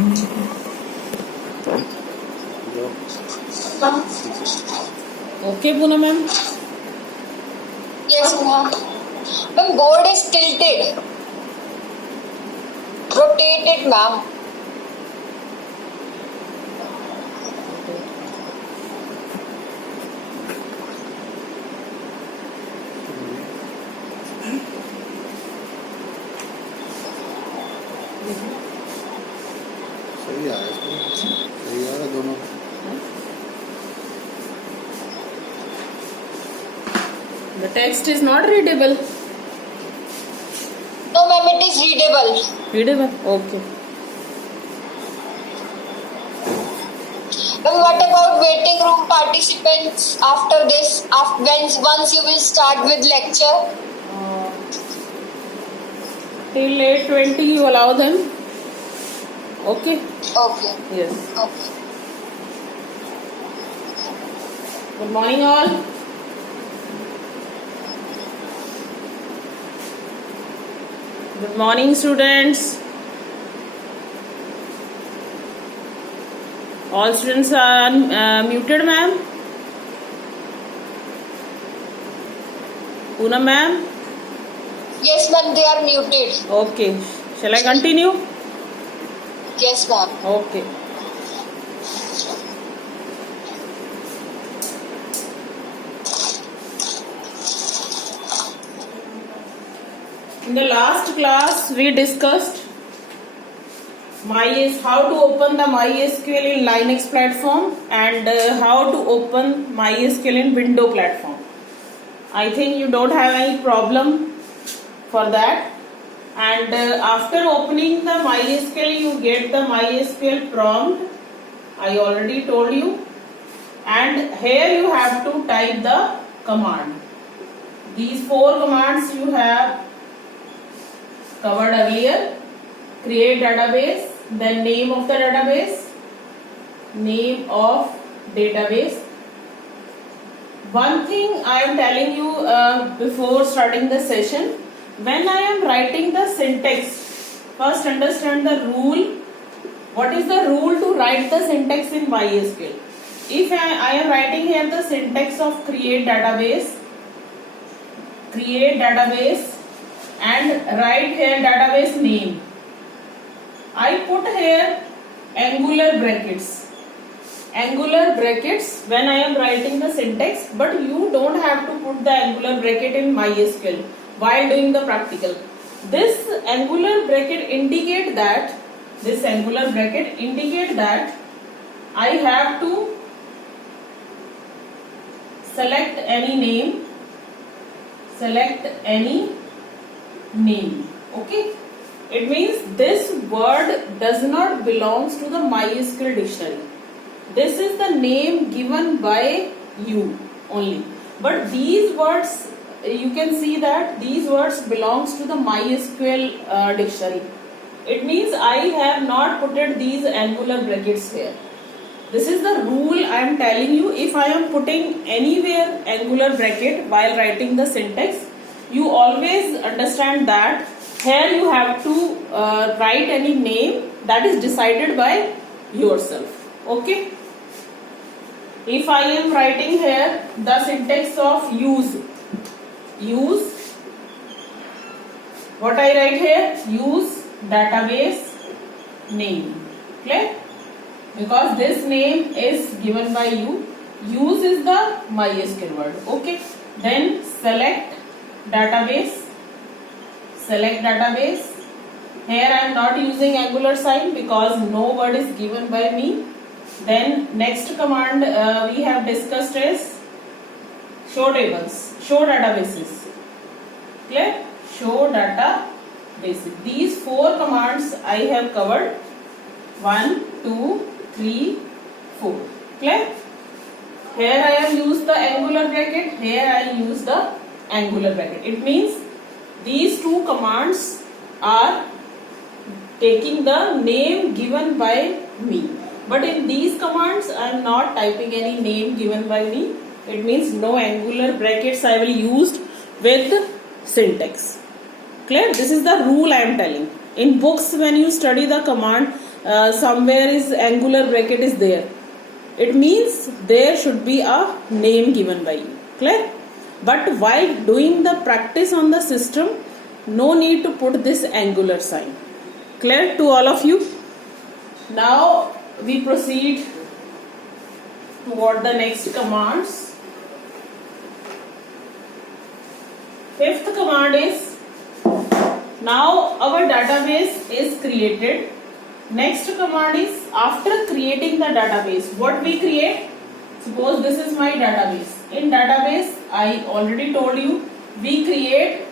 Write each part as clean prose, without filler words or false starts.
Okay, Poonam ma'am. Yes, ma'am. Ma'am, board is tilted. Rotate it, ma'am. सही आ रहा है इसमें, सही आ रहा है दोनों। The text is not readable. No, ma'am, it is readable. Readable. Okay. Ma'am, what about waiting room participants after this? Once you will start with lecture? Till 8:20 you allow them. Okay. Okay. Yes. Okay. Good morning all. Good morning students. All students are muted, ma'am. Poonam ma'am. Yes, ma'am, they are muted. Okay. Shall I continue? Yes, ma'am. Okay. In the last class, we discussed how to open the MySQL in Linux platform and how to open MySQL in Windows platform. I think you don't have any problem for that. And after opening the MySQL, you get the MySQL prompt. I already told you. And here you have to type the command. These 4 commands you have covered earlier. Create database, then name of the database, name of database. One thing I am telling you before starting the session, when I am writing the syntax, first understand the rule. What is the rule to write the syntax in MySQL? If I am writing here the syntax of create database and write here database name. I put here angular brackets when I am writing the syntax, but you don't have to put the angular bracket in MySQL while doing the practical. This angular bracket indicate that I have to select any name. Okay. It means this word does not belongs to the MySQL dictionary. This is the name given by you only. But these words, you can see that these words belongs to the MySQL dictionary. It means I have not put these angular brackets here. This is the rule I am telling you. If I am putting anywhere angular bracket while writing the syntax, you always understand that here you have to write any name that is decided by yourself. Okay. If I am writing here the syntax of use, what I write here? Use database name. Clear? Because this name is given by you. Use is the MySQL word. Okay. Then select database. Here I am not using angular sign because no word is given by me. Then next command we have discussed is show databases. Clear? Show databases. These 4 commands I have covered. 1, 2, 3, 4. Clear? Here I have used the angular bracket. Here I use the angular bracket. It means these 2 commands are taking the name given by me. But in these commands I am not typing any name given by me. It means no angular brackets I will use with syntax. Clear? This is the rule I am telling. In books when you study the command, somewhere is angular bracket is there, it means there should be a name given by you. Clear? But while doing the practice on the system, no need to put this angular sign. Clear to all of you? Now we proceed toward the next commands. Fifth command is, now our database is created. Next command is, after creating the database, what we create? Suppose this is my database. In database, I already told you, we create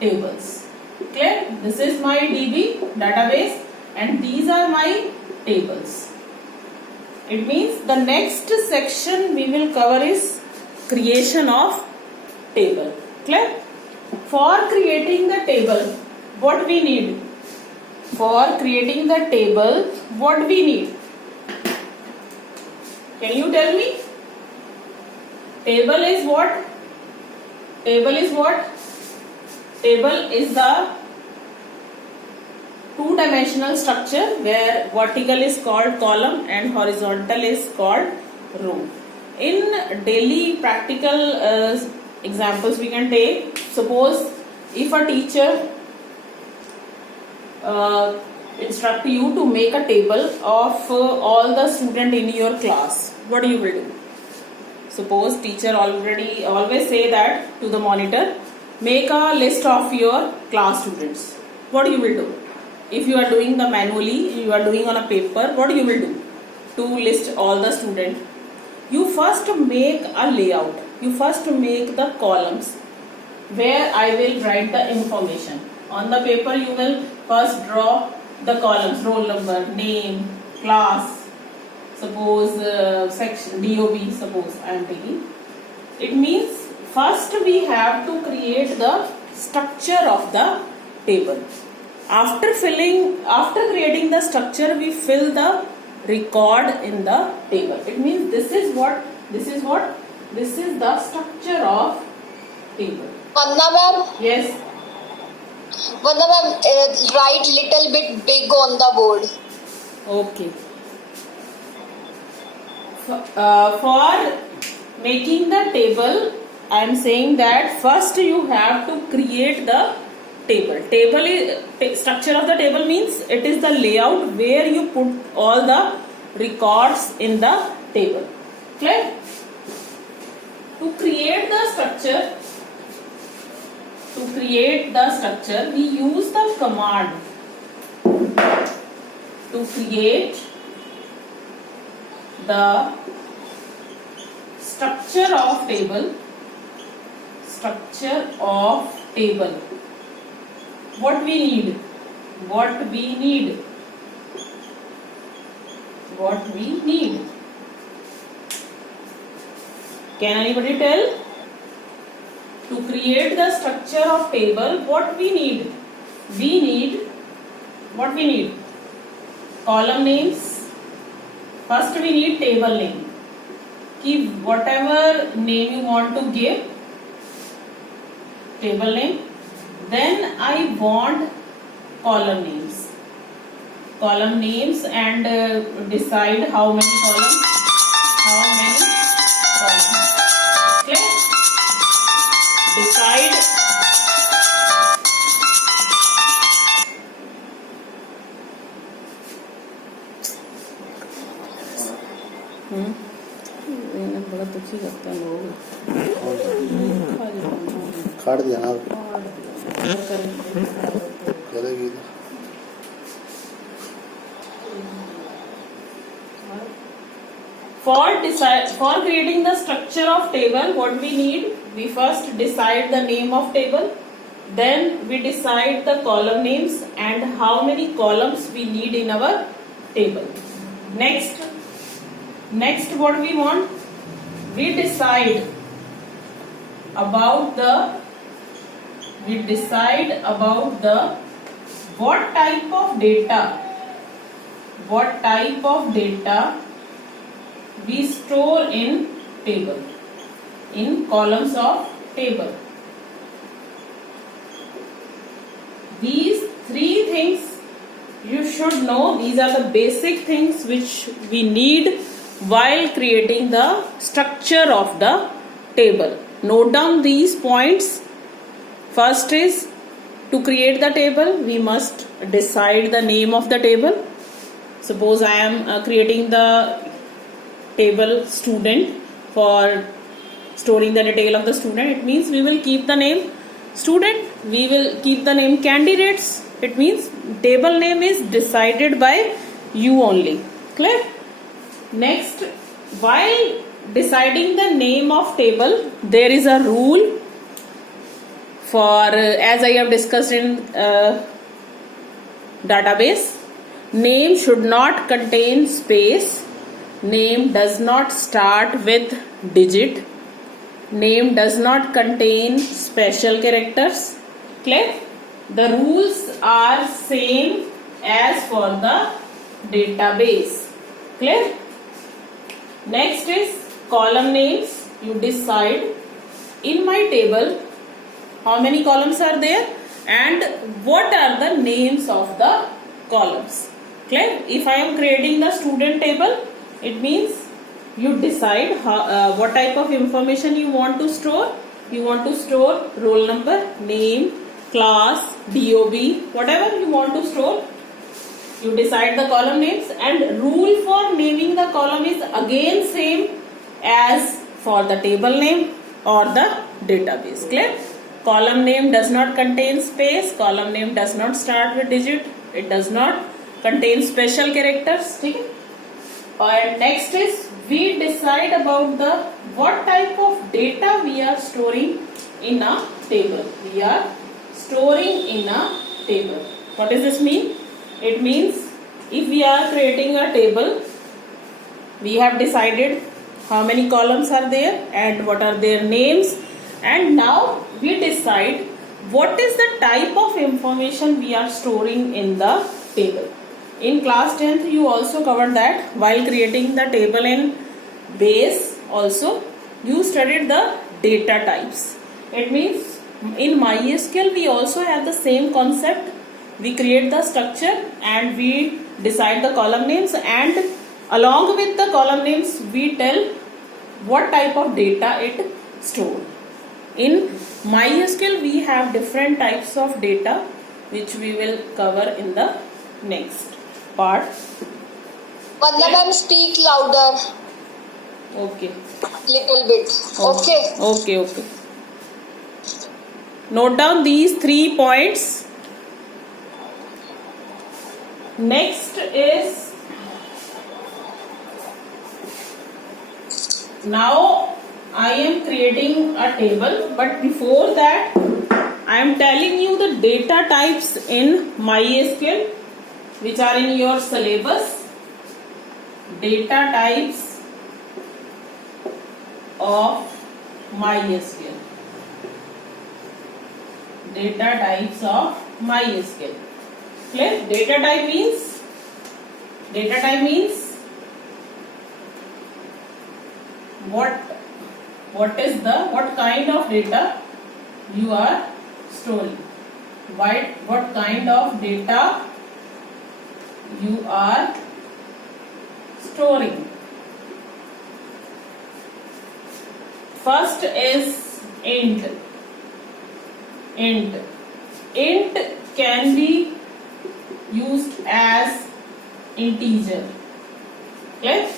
tables. Clear? This is my DB database and these are my tables. It means the next section we will cover is creation of table. Clear? For creating the table, what we need? For creating the table, what we need? Can you tell me? Table is what? Table is what? Table is the two-dimensional structure where vertical is called column and horizontal is called row. In daily practical examples we can take, suppose if a teacher instruct you to make a table of all the student in your class, what you will do? Suppose teacher always say that to the monitor, make a list of your class students. What you will do? If you are doing the manually, you are doing on a paper, what you will do to list all the students? You first make a layout. You first make the columns where I will write the information. On the paper you will first draw the columns, roll number, name, class, suppose section, DOB, suppose I am taking. It means first we have to create the structure of the table. After creating the structure, we fill the record in the table. It means this is the structure of table. Vanna ma'am, Yes. Write little bit big on the board. Okay. For making the table, I am saying that first you have to create the table. Table is structure of the table means it is the layout where you put all the records in the table. Clear? To create the structure, we use the command to create the structure of table. What we need? Can anybody tell? To create the structure of table, what we need? What we need? Column names. First we need table name. Give whatever name you want to give. Table name. Then I want column names. Column names and decide how many columns. Okay? Decide बड़ा दुखी करता है लोग। काट दिया ना चलेगी For creating the structure of table, what we need? We first decide the name of table, then we decide the column names and how many columns we need in our table. Next what we want? We decide about the what type of data we store in table, in columns of table. These three things you should know these are the basic things which we need while creating the structure of the table. Note down these points. First is, to create the table, we must decide the name of the table. Suppose I am creating the table student for storing the detail of the student. It means we will keep the name student. We will keep the name candidates. It means table name is decided by you only. Clear? Next, while deciding the name of table, there is a rule for as I have discussed in database. Name should not contain space. Name does not start with digit. Name does not contain special characters. Clear? The rules are same as for the database. Clear? Next is column names. You decide in my table how many columns are there and what are the names of the columns. Clear? If I am creating the student table, it means you decide what type of information you want to store. You want to store roll number, name, class, DOB, whatever you want to store. You decide the column names, and rule for naming the column is again same as for the table name or the database. Clear? Column name does not contain space. Column name does not start with digit. It does not contain special characters. Okay? And next is, we decide about the what type of data we are storing in a table. We are storing in a table. What does this mean? It means if we are creating a table, we have decided how many columns are there and what are their names, and now we decide what is the type of information we are storing in the table. In class 10th you also covered that while creating the table in base also you studied the data types. It means in MySQL we also have the same concept. We create the structure and we decide the column names, and along with the column names we tell what type of data it stores. In MySQL we have different types of data which we will cover in the next part. Vandana ma'am, speak louder. Okay. Little bit. Okay. Okay. Note down these 3 points. Next is, now I am creating a table, but before that I am telling you the data types in MySQL which are in your syllabus. Data types of MySQL. Data types of MySQL. Clear? Data type means what kind of data you are storing. What kind of data you are storing. First is int. Int can be used as integer. Okay?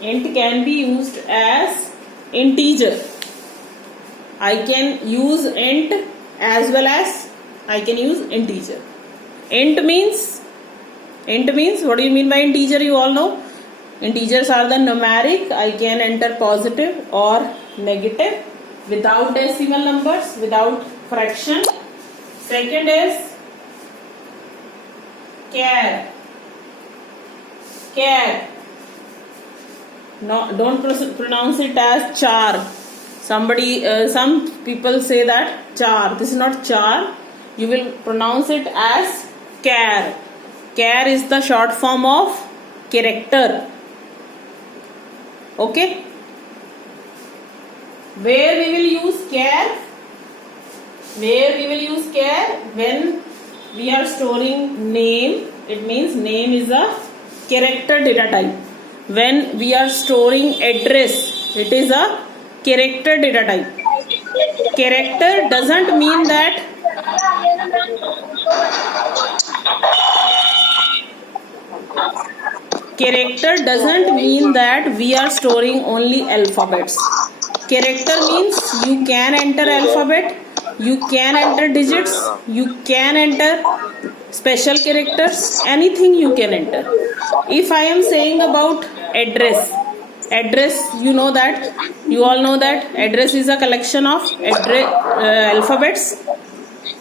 Int can be used as integer. I can use int as well as I can use integer. Int means what do you mean by integer? You all know integers are the numeric. I can enter positive or negative without decimal numbers, without fraction. Second is char. No, don't pronounce it as char. Some people say that char. This is not char. You will pronounce it as char. Char is the short form of character. Okay. Where we will use char? When we are storing name. It means name is a character data type. When we are storing address, it is a character data type. Character doesn't mean that we are storing only alphabets. Character means you can enter alphabet, you can enter digits, you can enter special characters, anything you can enter. If I am saying about address, you know that, you all know that address is a collection of alphabets,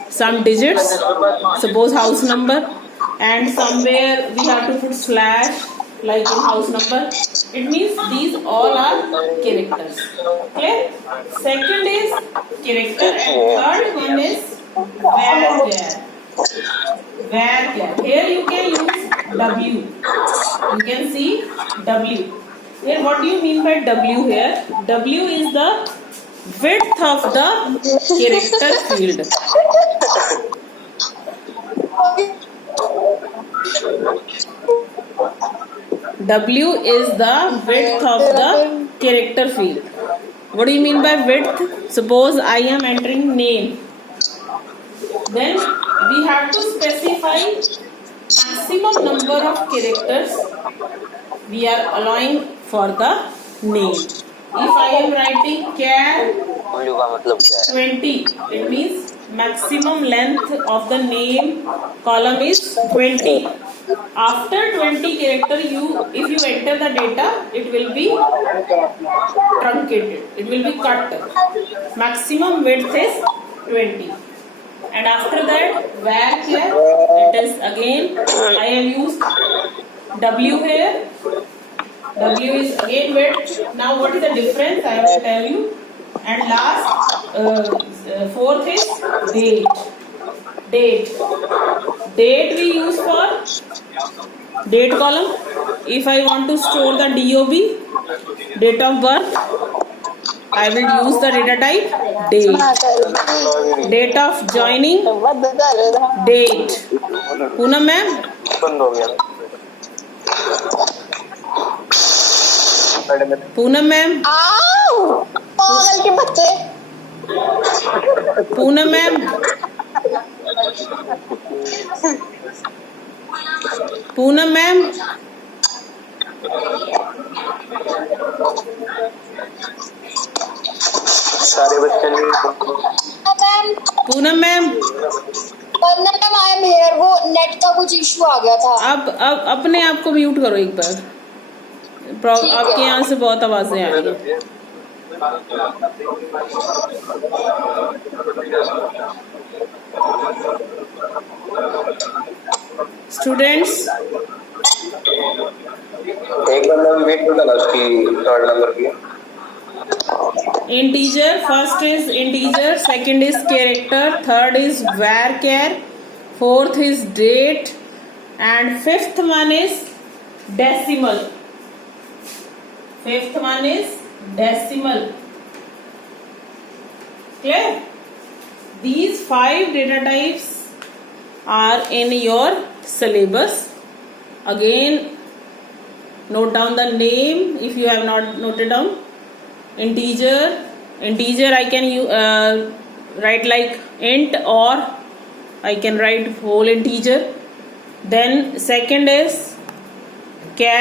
some digits, suppose house number, and somewhere we have to put slash like in house number. It means these all are characters. Okay, second is character and third one is varchar. Here you can use W. You can see W. Here what do you mean by W here? W is the width of the character field. W is the width of the character field. What do you mean by width? Suppose I am entering name. Then we have to specify maximum number of characters we are allowing for the name. If I am writing char 20, it means maximum length of the name column is 20. After 20 character, if you enter the data, it will be truncated, it will be cut. Maximum width is 20. And after that, varchar, it is again, I have used W here. W is again width. Now what is the difference? I will tell you. And last, fourth is date. Date we use for date column. If I want to store the DOB, date of birth, I will use the data type date. Date of joining, date. Poonam ma'am? Poonam ma'am, पागल के बच्चे। Poonam ma'am, Poonam ma'am, सारे बच्चे Poonam ma'am, ma'am I am here, वो net का कुछ issue आ गया था। अब अपने आप को म्यूट करो एक बार, आपके यहाँ से बहुत आवाजें आ रही हैं। स्टूडेंट्स, एक बंदा वेट कर रहा उसकी थर्ड नंबर की। integer, first is integer, second is character, third is varchar, fourth is date, and fifth one is decimal. Fifth one is decimal. Clear? These 5 data types are in your syllabus. Again, note down the name if you have not noted down. Integer I can write like int, or I can write whole integer. Then second is